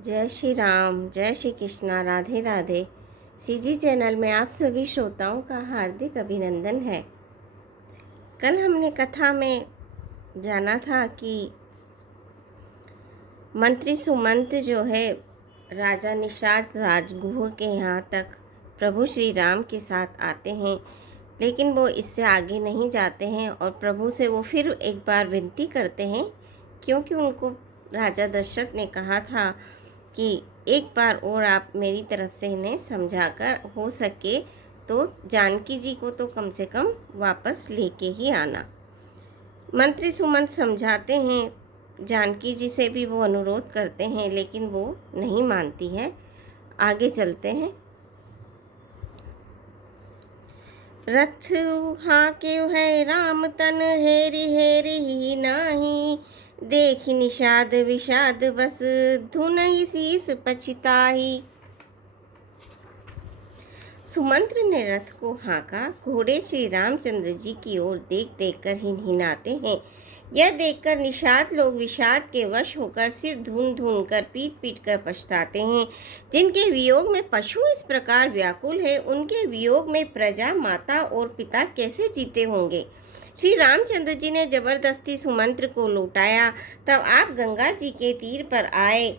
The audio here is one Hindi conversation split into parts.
जय श्री राम, जय श्री कृष्णा, राधे राधे। श्री जी चैनल में आप सभी श्रोताओं का हार्दिक अभिनंदन है। कल हमने कथा में जाना था कि मंत्री सुमंत जो है राजा निषाद राजगुह के यहाँ तक प्रभु श्री राम के साथ आते हैं, लेकिन वो इससे आगे नहीं जाते हैं और प्रभु से वो फिर एक बार विनती करते हैं, क्योंकि उनको राजा दशरथ ने कहा था कि एक बार और आप मेरी तरफ से इन्हें समझाकर हो सके तो जानकी जी को तो कम से कम वापस लेके ही आना। मंत्री सुमंत समझाते हैं, जानकी जी से भी वो अनुरोध करते हैं, लेकिन वो नहीं मानती है। आगे चलते हैं। रथ हाँ के है राम तन हेरी हेरी ही नाही, देख निषाद विषाद बस धुन शीस पछताही। सुमंत्र ने रथ को हाँका। घोड़े श्री रामचंद्र जी की ओर देख देख कर हिनहिनाते हैं। यह देखकर निषाद लोग विषाद के वश होकर सिर धून धून कर पीट पीट कर पछताते हैं। जिनके वियोग में पशु इस प्रकार व्याकुल है, उनके वियोग में प्रजा, माता और पिता कैसे जीते होंगे। श्री रामचंद्र जी ने जबरदस्ती सुमंत्र को लौटाया। तब आप गंगा जी के तीर पर आए।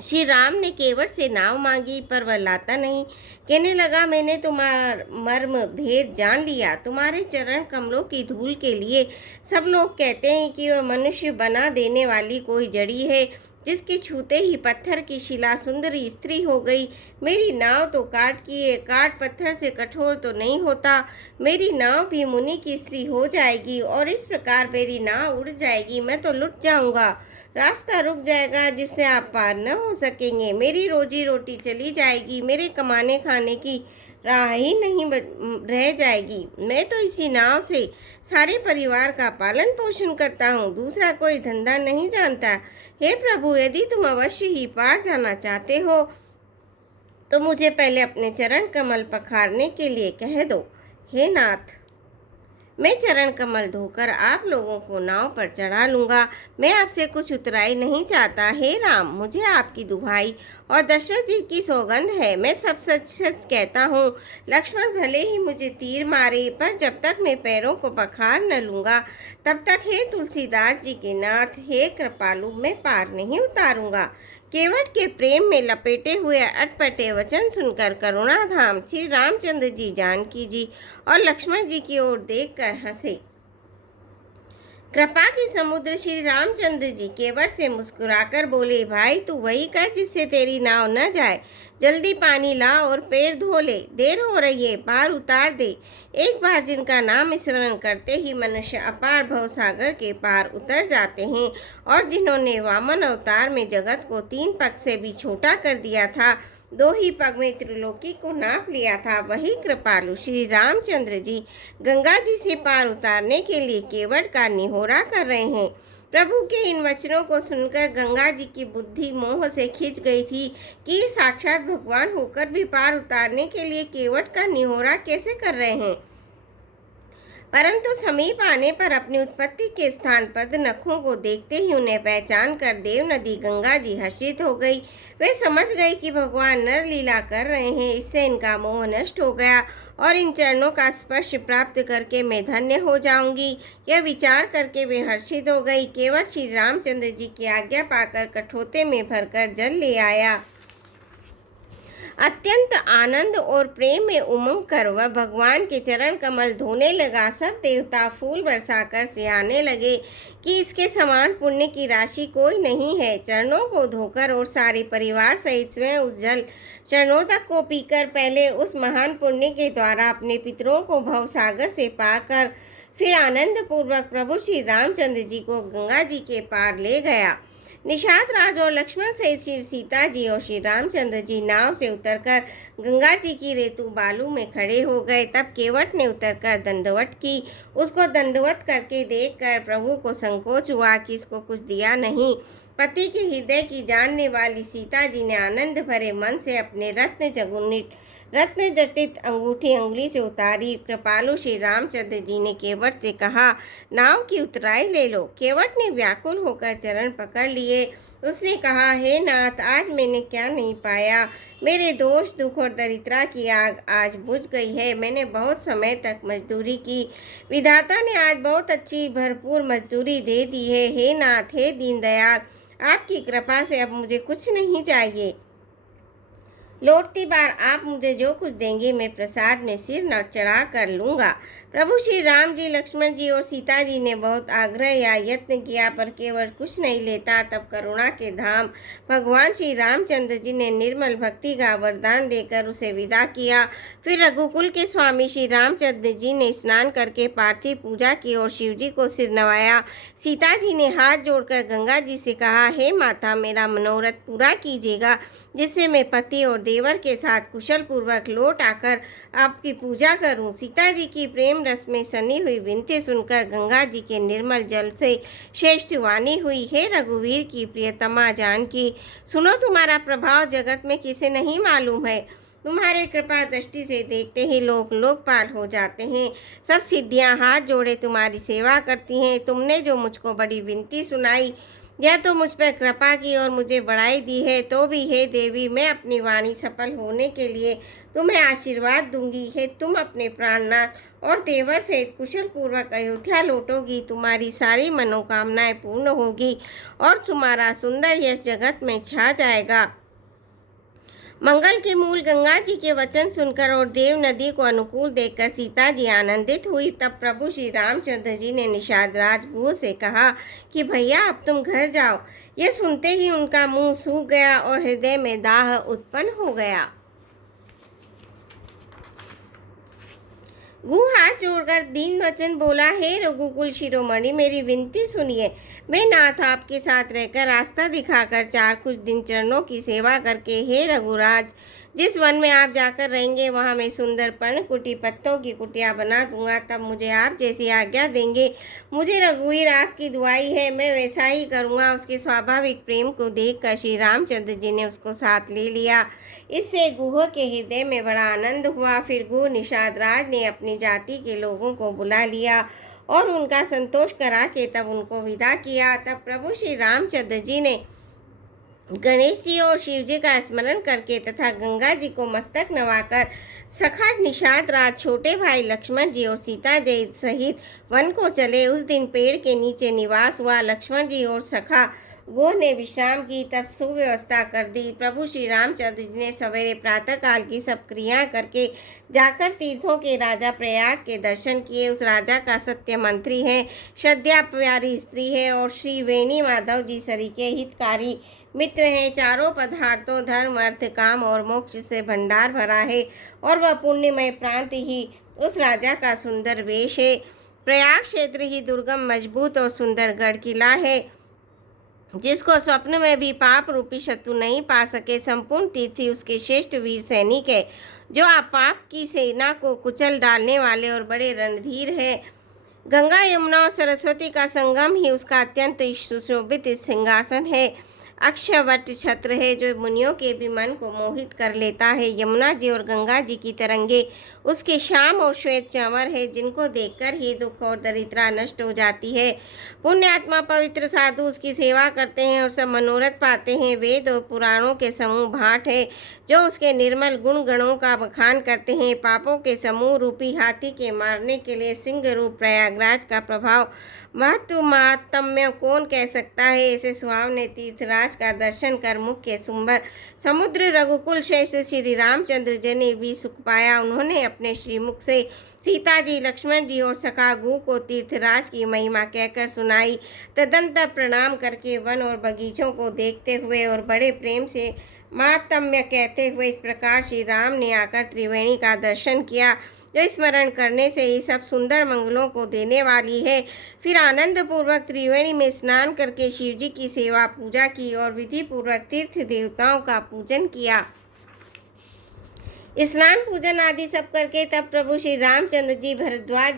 श्री राम ने केवट से नाव मांगी, पर वह लाता नहीं। कहने लगा, मैंने तुम्हारा मर्म भेद जान लिया। तुम्हारे चरण कमलों की धूल के लिए सब लोग कहते हैं कि वह मनुष्य बना देने वाली कोई जड़ी है, जिसके छूते ही पत्थर की शिला सुंदरी स्त्री हो गई। मेरी नाव तो काठ की है, काठ पत्थर से कठोर तो नहीं होता। मेरी नाव भी मुनि की स्त्री हो जाएगी और इस प्रकार मेरी नाव उड़ जाएगी। मैं तो लुट जाऊंगा, रास्ता रुक जाएगा जिससे आप पार न हो सकेंगे। मेरी रोजी रोटी चली जाएगी, मेरे कमाने खाने की राह ही नहीं रह जाएगी। मैं तो इसी नाव से सारे परिवार का पालन पोषण करता हूँ, दूसरा कोई धंधा नहीं जानता। हे प्रभु, यदि तुम अवश्य ही पार जाना चाहते हो तो मुझे पहले अपने चरण कमल पखारने के लिए कह दो। हे नाथ, मैं चरण कमल धोकर आप लोगों को नाव पर चढ़ा लूँगा। मैं आपसे कुछ उतराई नहीं चाहता। हे राम, मुझे आपकी दुहाई और दशरथ जी की सौगंध है, मैं सब सच सच कहता हूँ। लक्ष्मण भले ही मुझे तीर मारे, पर जब तक मैं पैरों को पखार न लूँगा तब तक हे तुलसीदास जी के नाथ, हे कृपालु, मैं पार नहीं उतारूँगा। केवट के प्रेम में लपेटे हुए अटपटे वचन सुनकर करुणाधाम श्री रामचंद्र जी, जानकी जी और लक्ष्मण जी की ओर देखकर हंसे। कृपा के समुद्र श्री रामचंद्र जी केवट से मुस्कुराकर बोले, भाई तू वही कर जिससे तेरी नाव न जाए। जल्दी पानी ला और पैर धो ले, देर हो रही है, पार उतार दे। एक बार जिनका नाम स्मरण करते ही मनुष्य अपार भव सागर के पार उतर जाते हैं, और जिन्होंने वामन अवतार में जगत को 3 पग से भी छोटा कर दिया था, 2 ही पग में त्रिलोकी को नाप लिया था, वही कृपालु श्री रामचंद्र जी गंगा जी से पार उतारने के लिए केवट का निहोरा कर रहे हैं। प्रभु के इन वचनों को सुनकर गंगा जी की बुद्धि मोह से खिंच गई थी कि साक्षात भगवान होकर भी पार उतारने के लिए केवट का निहोरा कैसे कर रहे हैं। परंतु समीप आने पर अपनी उत्पत्ति के स्थान पद नखों को देखते ही उन्हें पहचान कर देव नदी गंगा जी हर्षित हो गई। वे समझ गई कि भगवान नर लीला कर रहे हैं। इससे इनका मोह नष्ट हो गया और इन चरणों का स्पर्श प्राप्त करके मैं धन्य हो जाऊंगी। यह विचार करके वे हर्षित हो गई। केवल श्री रामचंद्र जी की आज्ञा पाकर कठोते में भरकर जल ले आया। अत्यंत आनंद और प्रेम में उमंग कर वह भगवान के चरण कमल धोने लगा। सब देवता फूल बरसाकर सियाने लगे कि इसके समान पुण्य की राशि कोई नहीं है। चरणों को धोकर और सारे परिवार सहित स्वयं उस जल चरणोदक को पीकर पहले उस महान पुण्य के द्वारा अपने पितरों को भव सागर से पाकर फिर आनंद पूर्वक प्रभु श्री रामचंद्र जी को गंगा जी के पार ले गया। निषाद राज और लक्ष्मण सहित श्री सीता जी और श्री रामचंद्र जी नाव से उतरकर गंगा जी की रेतु बालू में खड़े हो गए। तब केवट ने उतरकर दंडवत की। उसको दंडवत करके देखकर प्रभु को संकोच हुआ कि इसको कुछ दिया नहीं। पति के हृदय की जानने वाली सीता जी ने आनंद भरे मन से अपने रत्न जटित अंगूठी अंगुली से उतारी। कृपालु श्री रामचंद्र जी ने केवट से कहा, नाव की उतराई ले लो। केवट ने व्याकुल होकर चरण पकड़ लिए उसने कहा, हे नाथ, आज मैंने क्या नहीं पाया। मेरे दोष, दुख और दरिद्रता की आग आज बुझ गई है। मैंने बहुत समय तक मजदूरी की, विधाता ने आज बहुत अच्छी भरपूर मजदूरी दे दी है। हे नाथ, हे दीनदयाल, आपकी कृपा से अब मुझे कुछ नहीं चाहिए। लौटती बार आप मुझे जो कुछ देंगे मैं प्रसाद में सिर न चढ़ा कर लूँगा। प्रभु श्री राम जी, लक्ष्मण जी और सीता जी ने बहुत आग्रह या यत्न किया, पर केवल कुछ नहीं लेता। तब करुणा के धाम भगवान श्री रामचंद्र जी ने निर्मल भक्ति का वरदान देकर उसे विदा किया। फिर रघुकुल के स्वामी श्री रामचंद्र जी ने स्नान करके पार्थिव पूजा की और शिव जी को सिर नवाया। सीता जी ने हाथ जोड़कर गंगा जी से कहा, हे माता, मेरा मनोरथ पूरा कीजिएगा, जिससे मैं पति और देवर के साथ कुशल पूर्वक लौट आकर आपकी पूजा करूं। सीता जी की प्रेम रस में सनी हुई विनती सुनकर गंगा जी के निर्मल जल से श्रेष्ठ वाणी हुई, हे रघुवीर की प्रियतमा जानकी, सुनो, तुम्हारा प्रभाव जगत में किसे नहीं मालूम है। तुम्हारे कृपा दृष्टि से देखते ही लोग लोकपाल हो जाते हैं। सब सिद्धियां हाथ जोड़े तुम्हारी सेवा करती हैं। तुमने जो मुझको बड़ी विनती सुनाई, या तो मुझ पर कृपा की और मुझे बढ़ाई दी है, तो भी हे देवी, मैं अपनी वाणी सफल होने के लिए तुम्हें आशीर्वाद दूंगी। हे तुम अपने प्राणनाथ और देवर से कुशल पूर्वक अयोध्या लौटोगी, तुम्हारी सारी मनोकामनाएं पूर्ण होगी और तुम्हारा सुंदर यश जगत में छा जाएगा। मंगल के मूल गंगा जी के वचन सुनकर और देव नदी को अनुकूल देखकर सीता जी आनंदित हुई। तब प्रभु श्री रामचंद्र जी ने निषाद राजगुरु से कहा कि भैया, अब तुम घर जाओ। यह सुनते ही उनका मुंह सूख गया और हृदय में दाह उत्पन्न हो गया। गु हाथ जोड़कर दीन वचन बोला, हे रघुकुल शिरोमणि, मेरी विनती सुनिए। मैं नाथ आपके साथ रहकर, रास्ता दिखाकर, चार कुछ दिन चरणों की सेवा करके, हे रघुराज, जिस वन में आप जाकर रहेंगे वहाँ मैं सुंदर पर्णकुटी पत्तों की कुटिया बना दूंगा। तब मुझे आप जैसी आज्ञा देंगे। मुझे रघुवीर आपकी दुआई है, मैं वैसा ही करूँगा। उसके स्वाभाविक प्रेम को देखकर श्री रामचंद्र जी ने उसको साथ ले लिया। इससे गुह के हृदय में बड़ा आनंद हुआ। फिर गुह निषाद राज ने अपनी जाति के लोगों को बुला लिया और उनका संतोष करा के तब उनको विदा किया। तब प्रभु श्री रामचंद्र जी ने गणेश जी और शिव जी का स्मरण करके तथा गंगा जी को मस्तक नवाकर सखा निषाद राज, छोटे भाई लक्ष्मण जी और सीता जी सहित वन को चले। उस दिन पेड़ के नीचे निवास हुआ। लक्ष्मण जी और सखा गो ने विश्राम की, तब सुव्यवस्था कर दी। प्रभु श्री रामचंद्र जी ने सवेरे प्रातःकाल की सब क्रिया करके जाकर तीर्थों के राजा प्रयाग के दर्शन किए। उस राजा का सत्य मंत्री है, श्रद्धा प्यारी स्त्री है और श्री वेणी माधव जी सरीके हितकारी मित्र हैं। चारों पदार्थों धर्म, अर्थ, काम और मोक्ष से भंडार भरा है और वह पुण्यमय प्रांत ही उस राजा का सुंदर वेश है। प्रयाग क्षेत्र ही दुर्गम, मजबूत और सुंदर गढ़ किला है, जिसको स्वप्न में भी पाप रूपी शत्रु नहीं पा सके। संपूर्ण तीर्थी उसके श्रेष्ठ वीर सैनिक है, जो आप पाप की सेना को कुचल डालने वाले और बड़े रणधीर हैं। गंगा, यमुना और सरस्वती का संगम ही उसका अत्यंत सुशोभित सिंहासन है। अक्षवट छत्र है, जो मुनियों के भी मन को मोहित कर लेता है। यमुना जी और गंगा जी की तरंगे उसके श्याम और श्वेत चांवर है, जिनको देखकर ही दुख और दरिद्रता नष्ट हो जाती है। पुण्यात्मा पवित्र साधु उसकी सेवा करते हैं और सब मनोरथ पाते हैं। वेद और पुराणों के समूह भाट है, जो उसके निर्मल गुण गणों का बखान करते हैं। पापों के समूह रूपी हाथी के मारने के लिए सिंह रूप प्रयागराज का प्रभाव महत्व महात्म्य कौन कह सकता है। ऐसे सुहावने तीर्थराज का दर्शन कर मुख्य सुंबर समुद्र रघुकुल श्रेष्ठ श्री रामचंद्र जी ने भी सुख पाया। उन्होंने अपने श्रीमुख से सीता जी, लक्ष्मण जी और सखा गु को तीर्थराज की महिमा कहकर सुनाई। तदंतर प्रणाम करके वन और बगीचों को देखते हुए और बड़े प्रेम से महात्म्य कहते हुए इस प्रकार श्री राम ने आकर त्रिवेणी का दर्शन किया, जो स्मरण करने से ही सब सुंदर मंगलों को देने वाली है। फिर आनंद पूर्वक त्रिवेणी में स्नान करके शिव जी की सेवा पूजा की और विधि पूर्वक तीर्थ देवताओं का पूजन किया। स्नान पूजन आदि सब करके तब प्रभु श्री रामचंद्र जी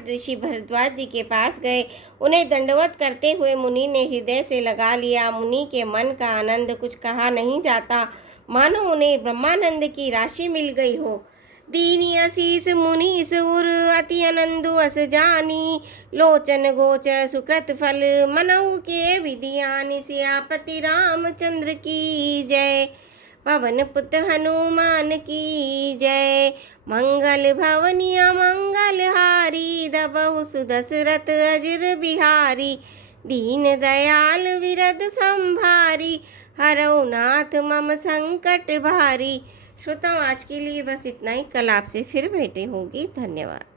ऋषि भरद्वाज जी के पास गए। उन्हें दंडवत करते हुए मुनि ने हृदय से लगा लिया। मुनि के मन का आनंद कुछ कहा नहीं जाता, मानो उन्हें ब्रह्मानंद की राशि मिल गई हो। दीनी आशीष मुनीस उर अति आनंदु अस जानी, लोचन गोचर सुकृत फल मनऊ के विधियानि, सियापति रामचंद्र की जय, पवन पुत्र हनुमान की जय। मंगल भवनिया मंगल हारी, दबहु सुदशरथ अजिर बिहारी, दीन दयाल विरद संभारी, हरौ नाथ मम संकट भारी। श्रोताओं, आज के लिए बस इतना ही। कल आपसे फिर भेंटें होगी। धन्यवाद।